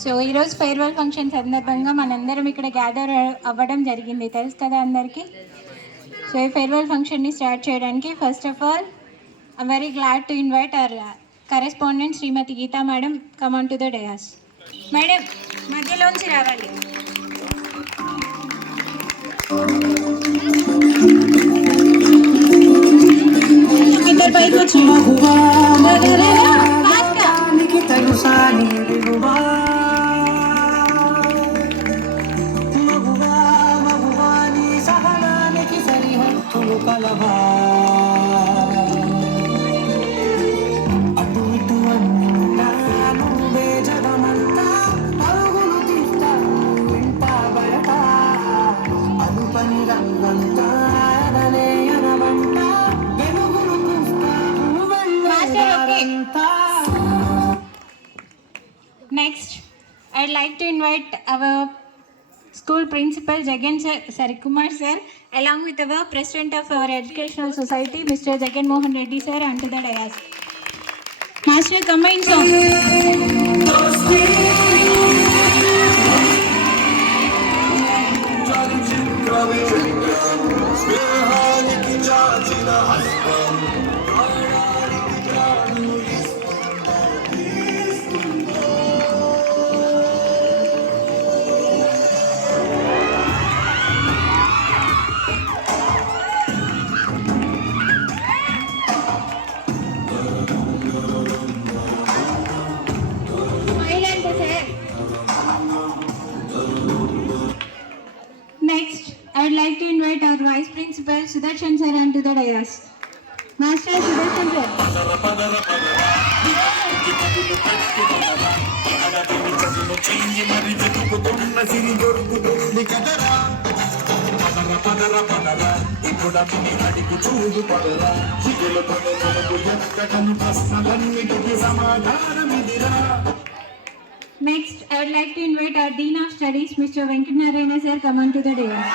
So ఈరోజు farewell function సందర్భంగా మనందరం ఇక్కడ గ్యాదర్ అవ్వడం జరిగింది, తెలుసు కదా అందరికీ. సో ఈ ఫేర్వెల్ ఫంక్షన్ని స్టార్ట్ చేయడానికి first of all I'm very glad to invite our correspondent Srimathi Geetha madam come on to the dais. Madam మధ్యలోంచి రావాలి. ఇద్దరు పైకి వచ్చి అటు ఇటు అన్నాను జగమంతా పరుగులు తీస్తాను ఇంట బయట అను పని రంగంతా అనమంట వెలుగులు చూస్తాను వెళ్ళంతా. Next, I'd like to invite our school principal Kumar sir, along with our president of our educational society, Mr. Jagan Mohan Reddy sir, onto the dais. Master, combine song. Next, I would like to invite our Vice Principal Sudarshan sir onto the dais. Master Sudarshan sir. Next, I would like to invite our Dean of Studies, Mr. Venkat Narayana sir, come on to the dais.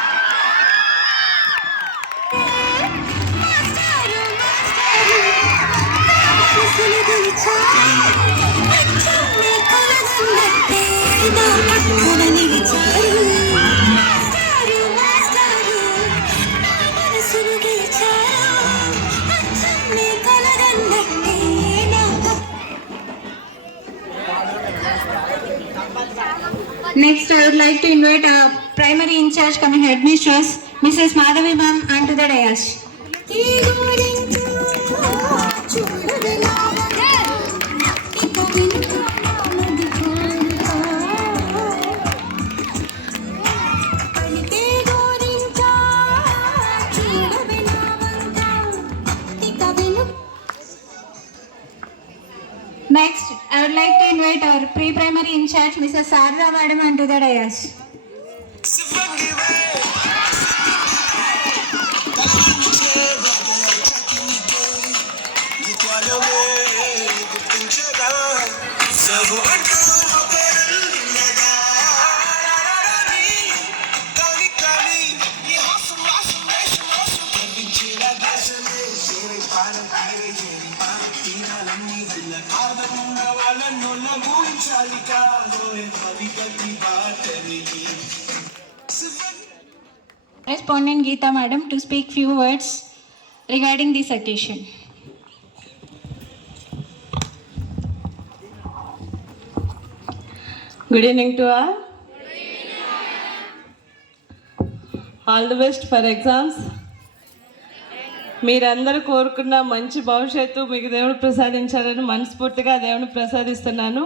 Next, I would like to invite our primary in charge coming headmistress, Mrs. Madhavi ma'am, onto the dais. Next, I would like to invite our pre-primary in charge, Mrs. Sarada madam, onto the dais. Correspondent Geeta madam to speak few words regarding this occasion. Good evening to all. All the best for exams. మీరందరూ కోరుకున్న మంచి భవిష్యత్తు మీకు దేవుడు ప్రసాదించాలని మనస్ఫూర్తిగా దేవుని ప్రసాదిస్తున్నాను.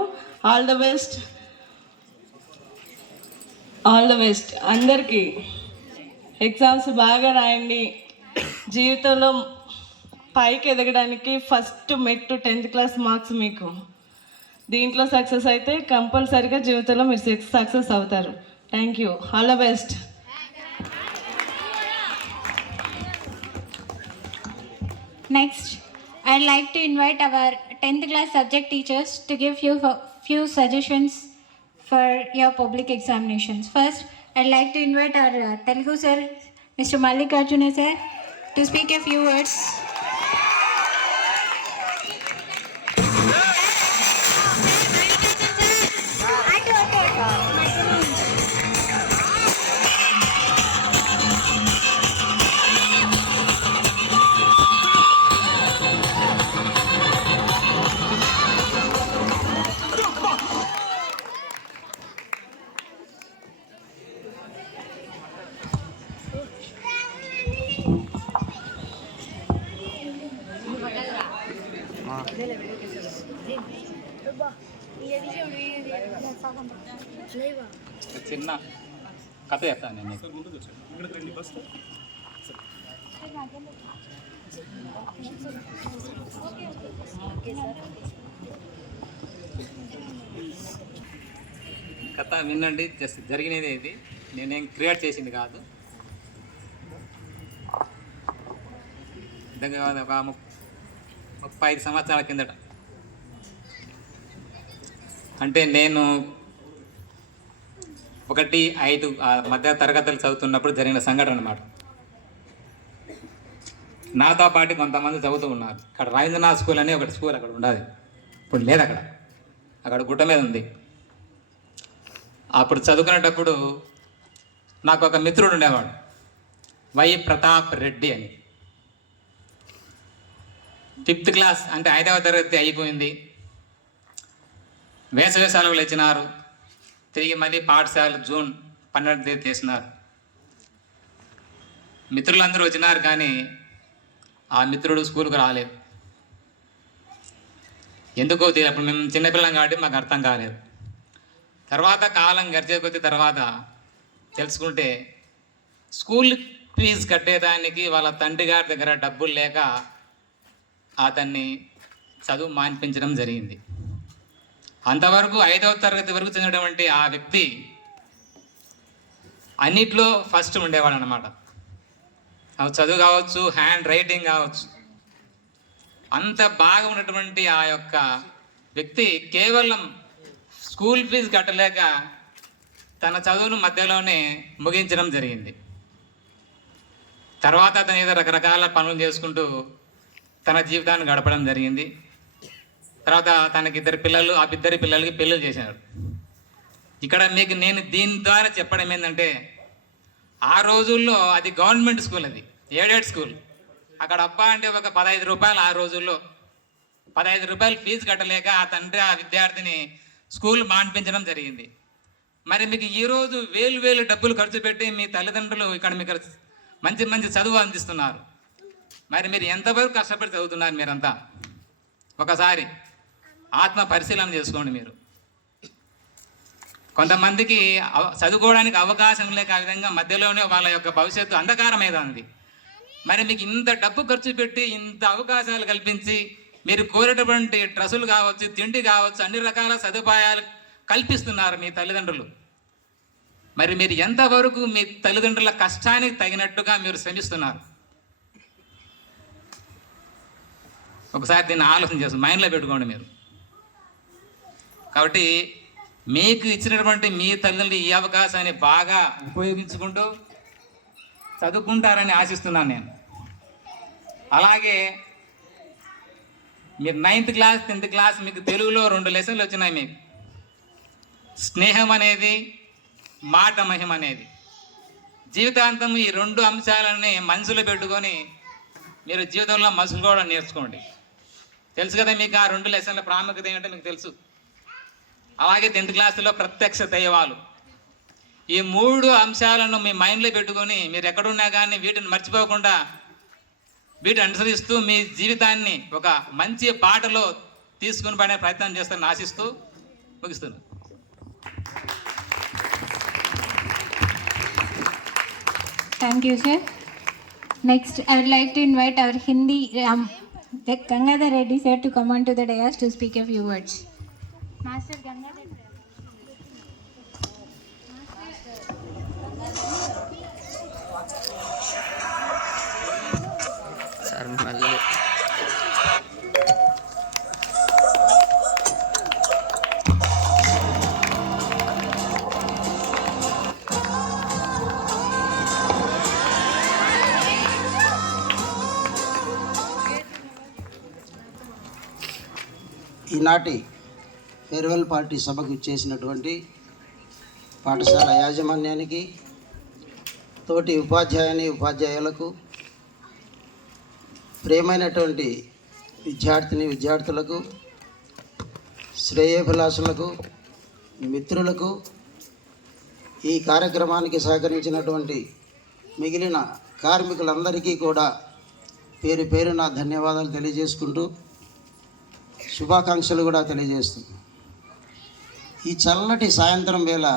All the best, all the best. అందరికీ ఎగ్జామ్స్ బాగా రాయండి. జీవితంలో పైకి ఎదగడానికి ఫస్ట్ మెట్టు 10th క్లాస్ మార్క్స్. మీకు దీంట్లో సక్సెస్ అయితే కంపల్సరీగా జీవితంలో మీరు సక్సెస్ అవుతారు. Thank you. All the best. Next, I'd like to invite our 10th class subject teachers to give few suggestions for your public examinations. First, I'd like to invite our Telugu sir, Mr. Mallikarjuna sir, to speak a few words. చిన్న కథ చెప్తాను నేను. కథ వినండి, just జరిగినది ఇది, నేనేం create చేసింది కాదు. దగ్గర ఒక 35 సంవత్సరాల కిందట, అంటే నేను 1-5 మధ్య తరగతులు చదువుతున్నప్పుడు జరిగిన సంఘటన అన్నమాట. నాతో పాటు కొంతమంది చదువుతూ ఉన్నారు. అక్కడ రవీంద్రనాథ్ స్కూల్ అని ఒకటి స్కూల్ అక్కడ ఉండదు, ఇప్పుడు లేదు. అక్కడ గుట్ట మీద ఉంది. అప్పుడు చదువుకునేటప్పుడు నాకు ఒక మిత్రుడు ఉండేవాడు, వై ప్రతాప్ రెడ్డి అని. 5th క్లాస్ అంటే 5వ తరగతి అయిపోయింది, వేసవి సెలవులు ఇచ్చినారు. తిరిగి మళ్ళీ పాఠశాల జూన్ 12వ తేదీ తీసినారు. మిత్రులందరూ వచ్చినారు, కానీ ఆ మిత్రుడు స్కూల్కి రాలేదు. ఎందుకో తెలియదు. అప్పుడు మేము చిన్నపిల్లం కాబట్టి మాకు అర్థం కాలేదు. తర్వాత కాలం గడిచే కొద్ది తర్వాత తెలుసుకుంటే స్కూల్ ఫీజు కట్టేదానికి వాళ్ళ తండ్రి గారి దగ్గర డబ్బులు లేక అతన్ని చదువు మాన్పించడం జరిగింది. అంతవరకు 5వ తరగతి వరకు చదివినటువంటి ఆ వ్యక్తి అన్నిట్లో ఫస్ట్ ఉండేవాడు అన్నమాట. చదువు కావచ్చు, హ్యాండ్ రైటింగ్ కావచ్చు, అంత బాగా ఉన్నటువంటి ఆ యొక్క వ్యక్తి కేవలం స్కూల్ ఫీజు కట్టలేక తన చదువును మధ్యలోనే ముగించడం జరిగింది. తర్వాత అతను ఏదో రకరకాల పనులు చేసుకుంటూ తన జీవితాన్ని గడపడం జరిగింది. తర్వాత తనకి 2 పిల్లలు, ఆ 2 పిల్లలకి పెళ్ళిళ్ళు చేశారు. ఇక్కడ మీకు నేను దీని ద్వారా చెప్పడం ఏంటంటే, ఆ రోజుల్లో అది గవర్నమెంట్ స్కూల్, అది ఎయిడెడ్ స్కూల్. అక్కడ అబ్బా అంటే ఒక 15 రూపాయలు, ఆ రోజుల్లో 15 రూపాయలు ఫీజు కట్టలేక ఆ తండ్రి ఆ విద్యార్థిని స్కూల్ మాన్పించడం జరిగింది. మరి మీకు ఈరోజు వేలు డబ్బులు ఖర్చు పెట్టి మీ తల్లిదండ్రులు ఇక్కడ మీకు మంచి మంచి చదువు అందిస్తున్నారు. మరి మీరు ఎంతవరకు కష్టపడి చదువుతున్నారు? మీరంతా ఒకసారి ఆత్మ పరిశీలన చేసుకోండి. మీరు కొంతమందికి చదువుకోవడానికి అవకాశం లేక ఆ విధంగా మధ్యలోనే వాళ్ళ యొక్క భవిష్యత్తు అంధకారమైంది. మరి మీకు ఇంత డబ్బు ఖర్చు పెట్టి ఇంత అవకాశాలు కల్పించి మీరు కోరేటటువంటి డ్రెస్సులు కావచ్చు, తిండి కావచ్చు, అన్ని రకాల సదుపాయాలు కల్పిస్తున్నారు మీ తల్లిదండ్రులు. మరి మీరు ఎంతవరకు మీ తల్లిదండ్రుల కష్టానికి తగినట్టుగా మీరు శ్రమిస్తున్నారు? ఒకసారి దీన్ని ఆలోచన చేసి మైండ్లో పెట్టుకోండి మీరు. కాబట్టి మీకు ఇచ్చినటువంటి మీ తల్లిదండ్రులు ఈ అవకాశాన్ని బాగా ఉపయోగించుకుంటూ చదువుకుంటారని ఆశిస్తున్నాను నేను. అలాగే మీరు 9th క్లాస్ 10th క్లాస్ మీకు తెలుగులో 2 లెసన్లు వచ్చినాయి. మీకు స్నేహం అనేది, మాట మహిమ అనేది. జీవితాంతం ఈ 2 అంశాలని మనసులో పెట్టుకొని మీరు జీవితంలో మసులుకోవడం నేర్చుకోండి. తెలుసు కదా మీకు ఆ 2 లెసన్ల ప్రాముఖ్యత ఏంటంటే మీకు తెలుసు. అలాగే 10th క్లాస్లో ప్రత్యక్ష దైవాలు. ఈ 3 అంశాలను మీ మైండ్లో పెట్టుకొని మీరు ఎక్కడున్నా కానీ వీటిని మర్చిపోకుండా వీటిని అనుసరిస్తూ మీ జీవితాన్ని ఒక మంచి బాటలో తీసుకుని పడే ప్రయత్నం చేస్తారని ఆశిస్తూ ముగిస్తున్నాను. Thank you, sir. Next, I would like to invite our Hindi Gangadhar Reddy sir to come on to the dais to speak a few words. Master Gangadhar. Sir మళ్ళీ ఈనాటి ఫేర్వెల్ పార్టీ సభకు చేసినటువంటి పాఠశాల యాజమాన్యానికి, తోటి ఉపాధ్యాయులకు, ప్రియమైనటువంటి విద్యార్థులకు, శ్రేయోభిలాషులకు, మిత్రులకు, ఈ కార్యక్రమానికి సహకరించినటువంటి మిగిలిన కార్మికులందరికీ కూడా పేరు పేరున ధన్యవాదాలు తెలియజేసుకుంటూ, శుభాకాంక్షలు కూడా తెలియజేస్తుంది. ఈ చల్లటి సాయంత్రం వేళ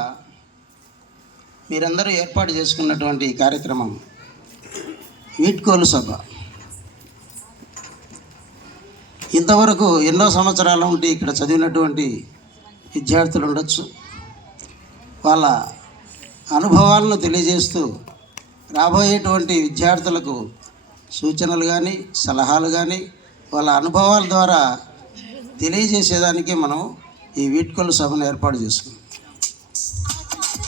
మీరందరూ ఏర్పాటు చేసుకున్నటువంటి ఈ కార్యక్రమం వీడ్కోలు సభ. ఇంతవరకు ఎన్నో సంవత్సరాల నుండి ఇక్కడ చదివినటువంటి విద్యార్థులు ఉండొచ్చు. వాళ్ళ అనుభవాలను తెలియజేస్తూ రాబోయేటువంటి విద్యార్థులకు సూచనలు కానీ సలహాలు కానీ వాళ్ళ అనుభవాల ద్వారా తెలియజేసేదానికి మనం ఈ వీడ్కోలు సభను ఏర్పాటు చేసుకున్నాం.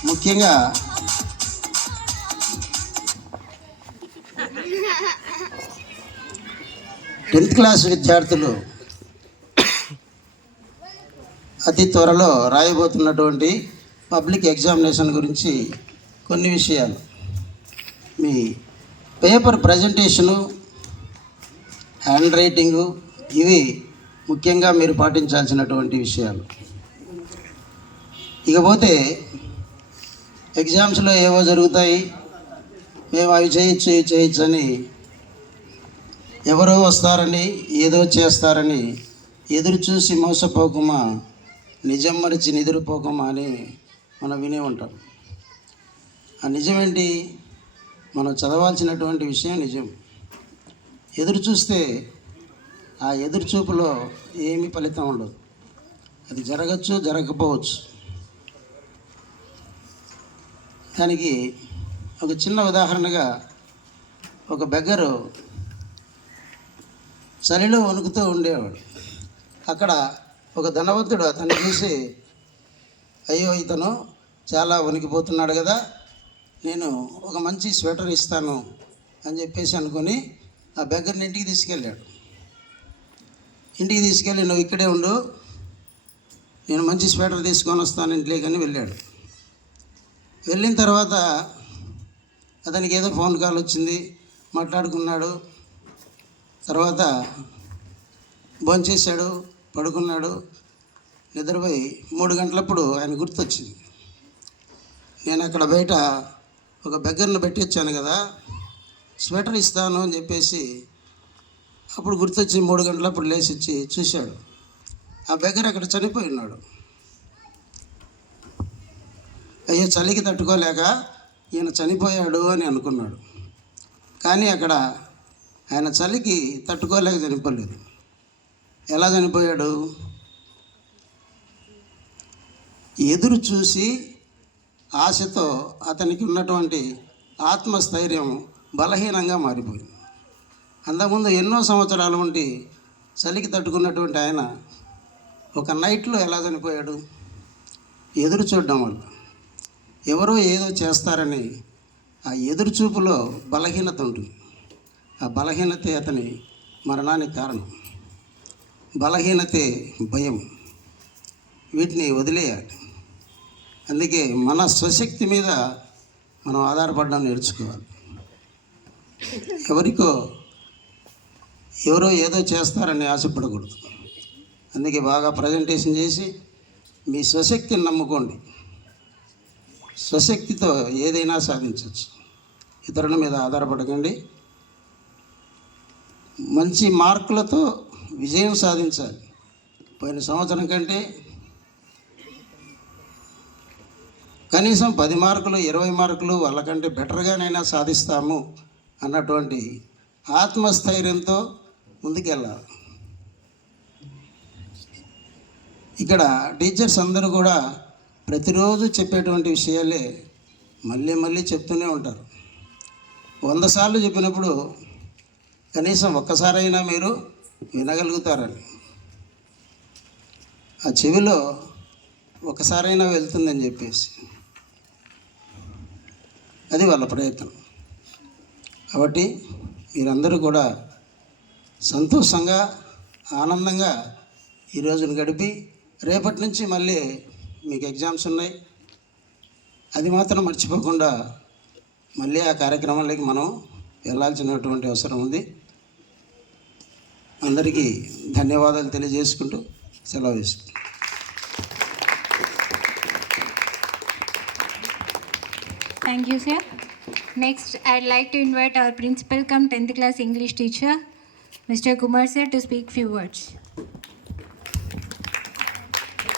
ముఖ్యంగా టెన్త్ క్లాస్ విద్యార్థులు అతి త్వరలో రాయబోతున్నటువంటి పబ్లిక్ ఎగ్జామినేషన్ గురించి కొన్ని విషయాలు. మీ పేపర్ ప్రజెంటేషను, హ్యాండ్ రైటింగు, ఇవి ముఖ్యంగా మీరు పాటించాల్సినటువంటి విషయాలు. ఇకపోతే ఎగ్జామ్స్లో ఏవో జరుగుతాయి, మేము అవి చేయొచ్చు ఇవి చేయొచ్చు అని, ఎవరో వస్తారని ఏదో చేస్తారని ఎదురు చూసి మోసపోకుమా, నిజం మరిచి నిద్రపోకుమా అని మనం వినే ఉంటాం. ఆ నిజమేంటి? మనం చదవాల్సినటువంటి విషయం నిజం. ఎదురు చూస్తే ఆ ఎదురు చూపులో ఏమీ ఫలితం ఉండదు. అది జరగచ్చు, జరగకపోవచ్చు. దానికి ఒక చిన్న ఉదాహరణగా, ఒక బెగ్గరు చలిలో వణుకుతూ ఉండేవాడు. అక్కడ ఒక ధనవంతుడు అతన్ని చూసి, అయ్యో ఇతను చాలా వణికిపోతున్నాడు కదా, నేను ఒక మంచి స్వెటర్ ఇస్తాను అని చెప్పేసి అనుకొని ఆ బెగ్గర్ని ఇంటికి తీసుకెళ్ళాడు. ఇంటికి తీసుకెళ్ళి, నువ్వు ఇక్కడే ఉండు, నేను మంచి స్వెటర్ తీసుకొని వస్తాను ఇంట్లోకి అని వెళ్ళాడు. వెళ్ళిన తర్వాత అతనికి ఏదో ఫోన్ కాల్ వచ్చింది, మాట్లాడుకున్నాడు. తర్వాత భోంచేశాడు, పడుకున్నాడు. నిద్రపోయి 3 గంటలప్పుడు ఆయన గుర్తొచ్చింది, నేను అక్కడ బయట ఒక బెగ్గర్ను పెట్టి వచ్చాను కదా, స్వెటర్ ఇస్తాను అని చెప్పేసి. అప్పుడు గుర్తొచ్చి 3 గంటలప్పుడు లేచి వచ్చి చూశాడు, ఆ బెగ్గర్ అక్కడ చనిపోయి ఉన్నాడు. అయ్యో చలికి తట్టుకోలేక ఈయన చనిపోయాడు అని అనుకున్నాడు. కానీ అక్కడ ఆయన చలికి తట్టుకోలేక చనిపోలేదు. ఎలా చనిపోయాడు? ఎదురు చూసి ఆశతో అతనికి ఉన్నటువంటి ఆత్మస్థైర్యం బలహీనంగా మారిపోయింది. అంతకుముందు ఎన్నో సంవత్సరాల నుండి చలికి తట్టుకున్నటువంటి ఆయన ఒక నైట్లో ఎలా చనిపోయాడు? ఎదురు చూడడం వల్ల. ఎవరో ఏదో చేస్తారని ఆ ఎదురు చూపులో బలహీనత ఉంటుంది. ఆ బలహీనతే అతని మరణానికి కారణం. బలహీనతే భయం. వీటిని వదిలేయాలి. అందుకే మన స్వశక్తి మీద మనం ఆధారపడడం నేర్చుకోవాలి. ఎవరో ఏదో చేస్తారని ఆశపడకూడదు. అందుకే బాగా ప్రజెంటేషన్ చేసి మీ స్వశక్తిని నమ్ముకోండి. స్వశక్తితో ఏదైనా సాధించవచ్చు. ఇతరుల మీద ఆధారపడకండి. మంచి మార్కులతో విజయం సాధించాలి. పోయిన సంవత్సరం కంటే కనీసం 10 మార్కులు 20 మార్కులు వాళ్ళకంటే బెటర్గానైనా సాధిస్తాము అన్నటువంటి ఆత్మస్థైర్యంతో ముందుకెళ్ళాలి. ఇక్కడ టీచర్స్ అందరూ కూడా ప్రతిరోజు చెప్పేటువంటి విషయాలే మళ్ళీ మళ్ళీ చెప్తూనే ఉంటారు. 100 సార్లు చెప్పినప్పుడు కనీసం ఒక్కసారైనా మీరు వినగలుగుతారని. ఆ చెవిలో ఒకసారైనా వెళ్తుందని చెప్పేసి అది వాళ్ళ ప్రయత్నం. కాబట్టి మీరందరూ కూడా సంతోషంగా ఆనందంగా ఈ రోజును గడిపి రేపటి నుంచి మళ్ళీ మీకు ఎగ్జామ్స్ ఉన్నాయి. అది మాత్రం మర్చిపోకుండా మళ్ళీ ఆ కార్యక్రమాలకి మనం వెళ్ళాల్సినటువంటి అవసరం ఉంది. అందరికీ ధన్యవాదాలు తెలియజేసుకుంటూ సెలవు తీసుకుంటాం. Thank you, sir. Next, I'd like to invite our principal cum 10th class English teacher, Mr. Kumar sir, to speak few words.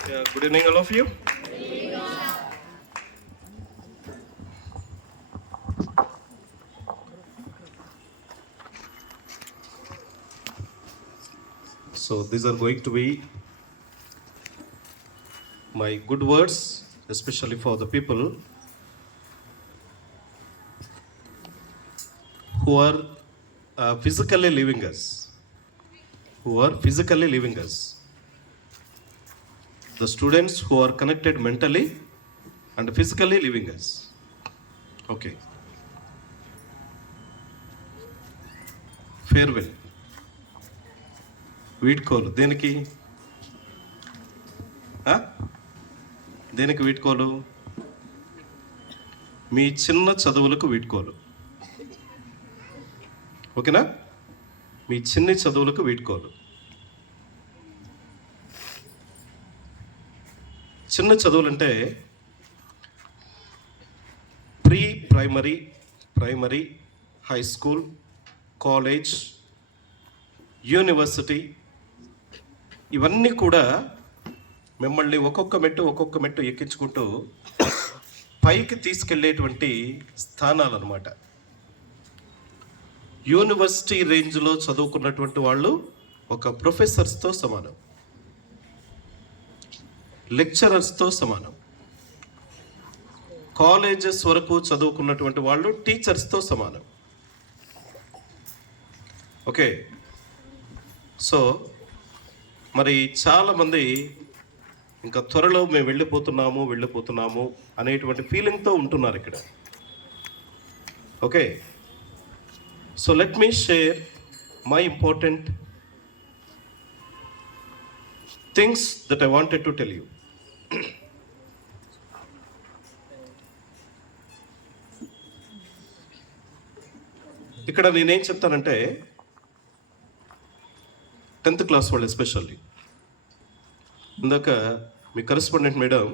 Good evening, all of you. So these are going to be my good words, especially for the people who are physically leaving us. The students who are connected mentally and physically leaving us. Okay. Farewell. వీడ్కోలు దేనికి వీడ్కోలు? మీ చిన్న చదువులకు వీడ్కోలు. ఓకేనా? మీ చిన్ని చదువులకు వీడ్కోలు. చిన్న చదువులంటే primary, high school, college, university, ఇవన్నీ కూడా మిమ్మల్ని ఒక్కొక్క మెట్టు ఎక్కించుకుంటూ పైకి తీసుకెళ్ళేటువంటి స్థానాలు అన్నమాట. యూనివర్సిటీ రేంజ్లో చదువుకున్నటువంటి వాళ్ళు ఒక ప్రొఫెసర్స్తో సమానం, లెక్చరర్స్తో సమానం. కాలేజెస్ వరకు చదువుకున్నటువంటి వాళ్ళు టీచర్స్తో సమానం. ఓకే. సో మరి చాలామంది ఇంకా త్వరలో మేము వెళ్ళిపోతున్నాము అనేటువంటి ఫీలింగ్తో ఉంటున్నారు ఇక్కడ. Okay. So let me share my important things that I wanted to tell you. ఇక్కడ నేనేం చెప్తానంటే 10th క్లాస్ వాళ్ళు ఎస్పెషల్లీ, ఇందాక మీ కరెస్పాండెంట్ మేడం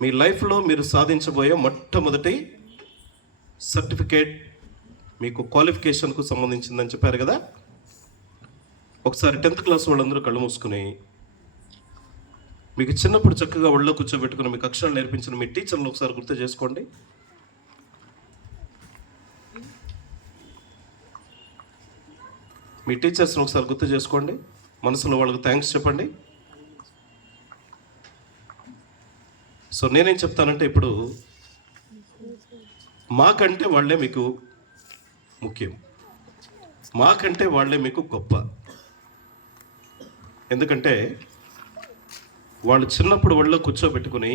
మీ లైఫ్లో మీరు సాధించబోయే మొట్టమొదటి సర్టిఫికేట్ మీకు క్వాలిఫికేషన్కు సంబంధించిందని చెప్పారు కదా. ఒకసారి 10th క్లాస్ వాళ్ళందరూ కళ్ళు మూసుకుని మీకు చిన్నప్పుడు చక్కగా ఒళ్ళో కూర్చోబెట్టుకుని మీకు అక్షరాలు నేర్పించిన మీ టీచర్లు ఒకసారి గుర్తు చేసుకోండి. మీ టీచర్స్ని ఒకసారి గుర్తు చేసుకోండి, మనసులో వాళ్ళకి థ్యాంక్స్ చెప్పండి. సో నేనేం చెప్తానంటే ఇప్పుడు మాకంటే వాళ్ళే మీకు ముఖ్యం, మాకంటే వాళ్ళే మీకు గొప్ప. ఎందుకంటే వాళ్ళు చిన్నప్పుడు ఒళ్ళో కూర్చోబెట్టుకుని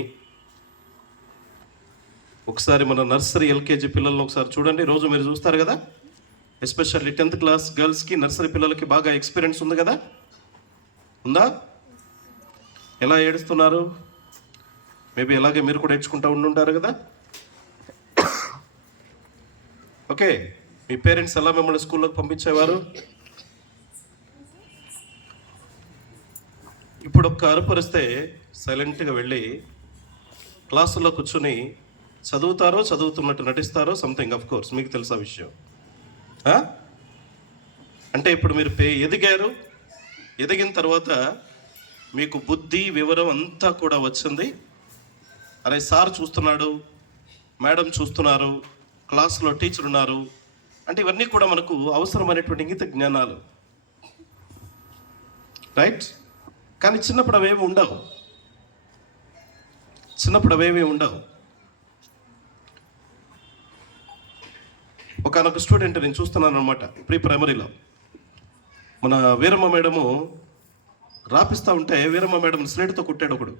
ఒకసారి మన నర్సరీ ఎల్కేజీ పిల్లలను ఒకసారి చూడండి. రోజు మీరు చూస్తారు కదా, ఎస్పెషల్లీ 10th క్లాస్ గర్ల్స్కి, నర్సరీ పిల్లలకి బాగా ఎక్స్పీరియన్స్ ఉంది కదా, ఉందా? ఎలా ఏడుస్తున్నారు? మేబీ అలాగే మీరు కూడా ఏడ్చుకుంటూ ఉండుంటారు కదా. ఓకే. మీ పేరెంట్స్ ఎలా మిమ్మల్ని స్కూల్లోకి పంపించేవారు? ఇప్పుడు ఒక్క అరుపరిస్తే సైలెంట్గా వెళ్ళి క్లాసుల్లో కూర్చొని చదువుతున్నట్టు నటిస్తారో సంథింగ్. ఆఫ్ కోర్స్ మీకు తెలుసా విషయం. అంటే ఇప్పుడు మీరు ఎదిగారు, ఎదిగిన తర్వాత మీకు బుద్ధి వివరం అంతా కూడా వచ్చింది. అరే సార్ చూస్తున్నాడు, మేడం చూస్తున్నారు, క్లాసులో టీచర్ ఉన్నారు అంటే ఇవన్నీ కూడా మనకు అవసరమైనటువంటి ఇంగిత జ్ఞానాలు, రైట్? కానీ చిన్నప్పుడు అవేమి ఉండవు. ఒకనొక స్టూడెంట్ నేను చూస్తున్నాను అనమాట, ప్రైమరీలో మన వీరమ్మ మేడము రాపిస్తూ ఉంటే వీరమ్మ మేడం స్లేట్తో కొట్టాడు ఒకడు.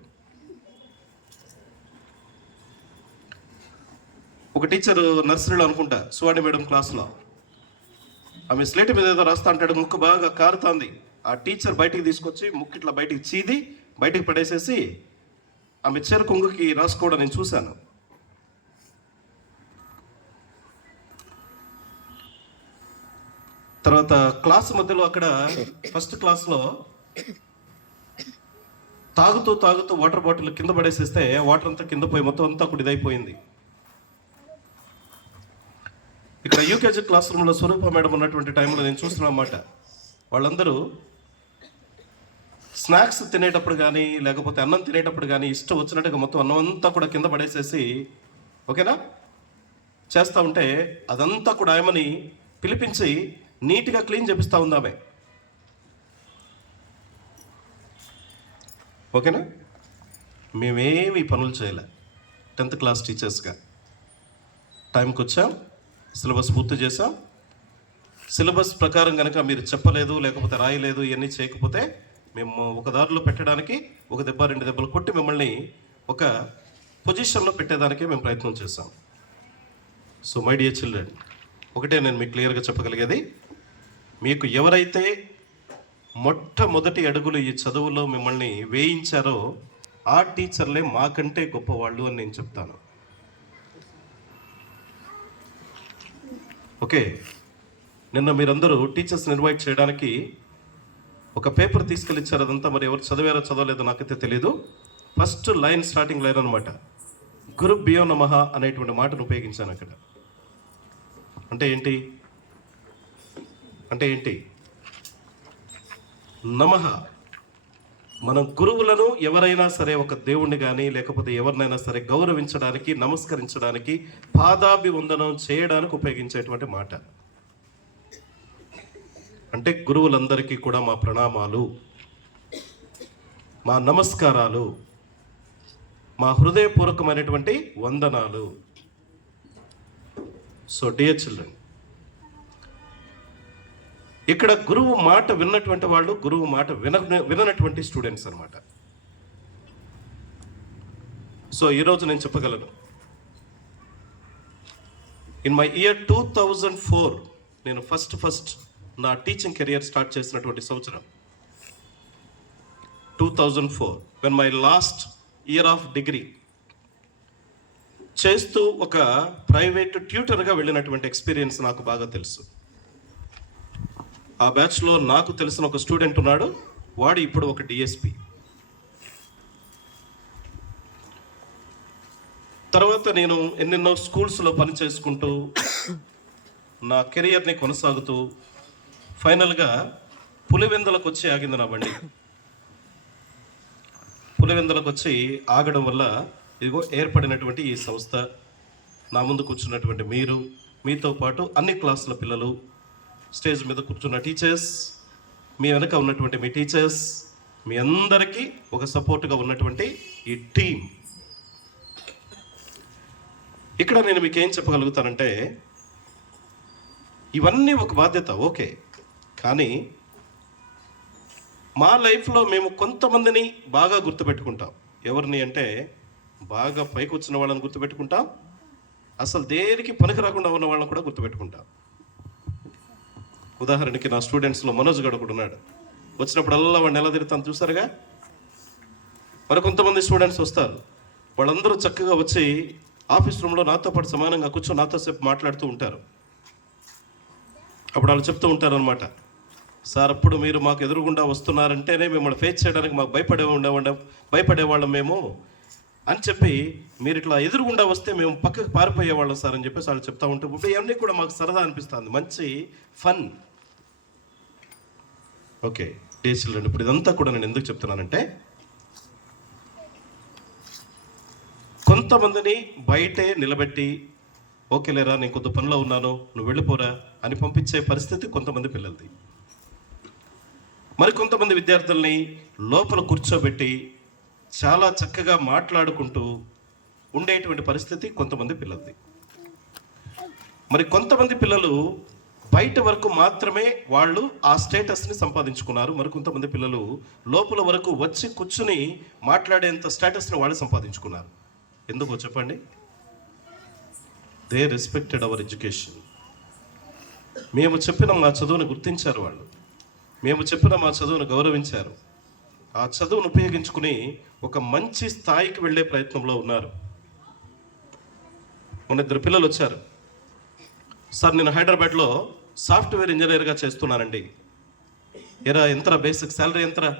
ఒక టీచర్ నర్సరీలో అనుకుంటా, సువాణి మేడం క్లాస్లో, ఆమె స్లేట్ మీద ఏదో రాస్తా అంటాడు, ముక్కు బాగా కారుతుంది. ఆ టీచర్ బయటికి తీసుకొచ్చి ముక్కు ఇట్లా బయటికి చీది బయటికి పడేసేసి ఆమె చీర కొంగుకి రాసుకోవడం నేను చూశాను. తర్వాత క్లాస్ మధ్యలో అక్కడ ఫస్ట్ క్లాస్లో తాగుతూ వాటర్ బాటిల్ కింద పడేసేస్తే వాటర్ అంతా కింద పోయి మొత్తం అంతా కూడా ఇదైపోయింది. ఇక్కడ యూకేజీ క్లాస్ రూమ్లో స్వరూప మేడం ఉన్నటువంటి టైంలో నేను చూస్తున్నా అన్నమాట, వాళ్ళందరూ స్నాక్స్ తినేటప్పుడు కానీ లేకపోతే అన్నం తినేటప్పుడు కానీ ఇష్టం వచ్చినట్టుగా మొత్తం అన్నం అంతా కూడా కింద పడేసేసి, ఓకేనా, చేస్తూ ఉంటే అదంతా కూడా ఆమెని పిలిపించి నీట్గా క్లీన్ చేపిస్తూ ఉందామే. ఓకేనా? మేమేమి పనులు చేయలే. 10th క్లాస్ టీచర్స్గా టైంకి వచ్చాం, సిలబస్ పూర్తి చేసాం. సిలబస్ ప్రకారం కనుక మీరు చెప్పలేదు, లేకపోతే రాయలేదు, ఇవన్నీ చేయకపోతే మేము ఒక దారిలో పెట్టడానికి ఒక దెబ్బ 2 దెబ్బలు కొట్టి మిమ్మల్ని ఒక పొజిషన్లో పెట్టేదానికే మేము ప్రయత్నం చేశాం. సో మై డియర్ చిల్డ్రన్, ఒకటే నేను మీకు క్లియర్గా చెప్పగలిగేది, మీకు ఎవరైతే మొట్టమొదటి అడుగులు ఈ చదువులో మిమ్మల్ని వేయించారో ఆ టీచర్లే మాకంటే గొప్పవాళ్ళు అని నేను చెప్తాను. ఓకే, నిన్న మీరందరూ టీచర్స్ని ఇన్వైట్ చేయడానికి ఒక పేపర్ తీసుకెళ్ళి ఇచ్చారు. అదంతా మరి ఎవరు చదివారో చదవలేదో నాకైతే తెలీదు. ఫస్ట్ లైన్, స్టార్టింగ్ లైన్ అనమాట, గురుభ్యో నమః అనేటువంటి మాటను ఉపయోగించాను అక్కడ. అంటే ఏంటి? అంటే ఏంటి? నమః. మనం గురువులను ఎవరైనా సరే, ఒక దేవుణ్ణి కానీ లేకపోతే ఎవరినైనా సరే గౌరవించడానికి, నమస్కరించడానికి, పాదాభివందనం చేయడానికి ఉపయోగించేటువంటి మాట. అంటే గురువులందరికీ కూడా మా ప్రణామాలు, మా నమస్కారాలు, మా హృదయపూర్వకమైనటువంటి వందనాలు. సో డియర్ చిల్డ్రన్, ఇక్కడ గురువు మాట విన్నటువంటి వాళ్ళు, గురువు మాట విననటువంటి స్టూడెంట్స్ అనమాట. సో ఈరోజు నేను చెప్పగలను, ఇన్ మై ఇయర్ 2004 నేను ఫస్ట్ నా టీచింగ్ కెరియర్ స్టార్ట్ చేసినటువంటి సంవత్సరం 2004, when my last year of degree చేస్తూ ఒక ప్రైవేట్ ట్యూటర్గా వెళ్ళినటువంటి ఎక్స్పీరియన్స్ నాకు బాగా తెలుసు. ఆ బ్యాచ్లో నాకు తెలిసిన ఒక స్టూడెంట్ ఉన్నాడు, వాడు ఇప్పుడు ఒక డిఎస్పి. తర్వాత నేను ఎన్నెన్నో స్కూల్స్లో పని చేసుకుంటూ నా కెరియర్ని కొనసాగుతూ ఫైనల్గా పులివెందులకు వచ్చి ఆగింది నా బండి. పులివెందులకు వచ్చి ఆగడం వల్ల ఇదిగో ఏర్పడినటువంటి ఈ సంస్థ, నా ముందు కూర్చున్నటువంటి మీరు, మీతో పాటు అన్ని క్లాసుల పిల్లలు, స్టేజ్ మీద కూర్చున్న టీచర్స్, మీ వెనక ఉన్నటువంటి మీ టీచర్స్, మీ అందరికీ ఒక సపోర్ట్గా ఉన్నటువంటి ఈ టీం. ఇక్కడ నేను మీకు ఏం చెప్పగలుగుతానంటే, ఇవన్నీ ఒక బాధ్యత, ఓకే, కానీ మా లైఫ్లో మేము కొంతమందిని బాగా గుర్తుపెట్టుకుంటాం. ఎవరిని అంటే, బాగా పైకి వచ్చిన వాళ్ళని గుర్తుపెట్టుకుంటాం, అసలు దేనికి పనికి రాకుండా ఉన్న వాళ్ళని కూడా గుర్తుపెట్టుకుంటాం. ఉదాహరణకి నా స్టూడెంట్స్లో మనోజ్ గడు కూడా ఉన్నాడు. వచ్చినప్పుడల్లా వాడిని ఎలా తిరుగుతాను చూసారుగా. మరి కొంతమంది స్టూడెంట్స్ వస్తారు, వాళ్ళందరూ చక్కగా వచ్చి ఆఫీస్ రూమ్లో నాతో పాటు సమానంగా కూర్చొని నాతో సేపు మాట్లాడుతూ ఉంటారు. అప్పుడు వాళ్ళు చెప్తూ ఉంటారు అనమాట, సార్ అప్పుడు మీరు మాకు ఎదురుగుండా వస్తున్నారంటేనే మిమ్మల్ని ఫేస్ చేయడానికి మాకు భయపడేవాళ్ళం మేము అని చెప్పి, మీరు ఇట్లా ఎదురుగుండా వస్తే మేము పక్కకు పారిపోయేవాళ్ళం సార్ అని చెప్పేసి వాళ్ళు చెప్తా ఉంటే ఇప్పుడు ఇవన్నీ కూడా మాకు సరదా అనిపిస్తుంది, మంచి ఫన్. ఓకే డియర్ చిల్డ్రన్, ఇప్పుడు ఇదంతా కూడా నేను ఎందుకు చెప్తున్నానంటే, కొంతమందిని బయటే నిలబెట్టి, ఓకే లేరా నేను కొద్ది పనిలో ఉన్నాను నువ్వు వెళ్ళిపోరా అని పంపించే పరిస్థితి కొంతమంది పిల్లలది. మరి కొంతమంది విద్యార్థుల్ని లోపల కూర్చోబెట్టి చాలా చక్కగా మాట్లాడుకుంటూ ఉండేటువంటి పరిస్థితి కొంతమంది పిల్లలది. మరి కొంతమంది పిల్లలు బయట వరకు మాత్రమే వాళ్ళు ఆ స్టేటస్ని సంపాదించుకున్నారు. మరి కొంతమంది పిల్లలు లోపల వరకు వచ్చి కూర్చుని మాట్లాడేంత స్టేటస్ని వాళ్ళు సంపాదించుకున్నారు. ఎందుకో చెప్పండి? They respected our education. మేము చెప్పిన మా చదువును గుర్తించారు వాళ్ళు, మేము చెప్పిన మా చదువును గౌరవించారు, ఆ చదువును ఉపయోగించుకుని ఒక మంచి స్థాయికి వెళ్ళే ప్రయత్నంలో ఉన్నారు. మన 2 పిల్లలు వచ్చారు, సార్ నేను హైదరాబాద్లో సాఫ్ట్వేర్ ఇంజనీర్గా చేస్తున్నానండి. ఎరా ఎంతరా బేసిక్ శాలరీ ఎంతరా?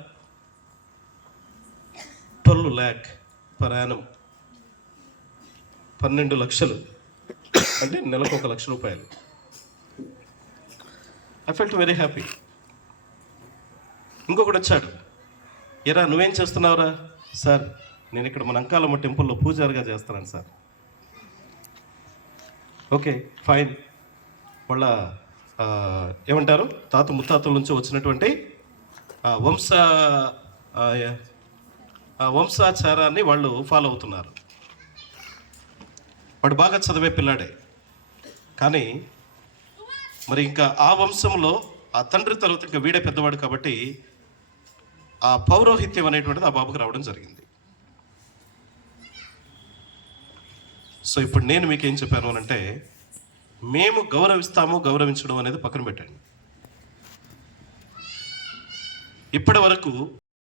12 lakh per annum, 12 లక్షలు, అంటే నెలకు 1 లక్ష రూపాయలు. I felt very happy. ఇంకొకటి వచ్చాడు, ఎరా నువ్వేం చేస్తున్నావురా? సార్ నేను ఇక్కడ మన అంకాలమ్మ టెంపుల్లో పూజారిగా చేస్తున్నాను సార్. Okay fine. వాళ్ళ ఏమంటారు తాత ముత్తాతల నుంచి వచ్చినటువంటి వంశాచారాన్ని వాళ్ళు ఫాలో అవుతున్నారు. వాడు బాగా చదివే పిల్లాడే, కానీ మరి ఇంకా ఆ వంశంలో ఆ తండ్రి తర్వాత ఇంకా వీడే పెద్దవాడు కాబట్టి ఆ పౌరోహిత్యం అనేటువంటిది ఆ బాబుకి రావడం జరిగింది. సో ఇప్పుడు నేను మీకు ఏం చెప్పాను అని అంటే, మేము గౌరవిస్తాము, గౌరవించడం అనేది పక్కన పెట్టండి. ఇప్పటి వరకు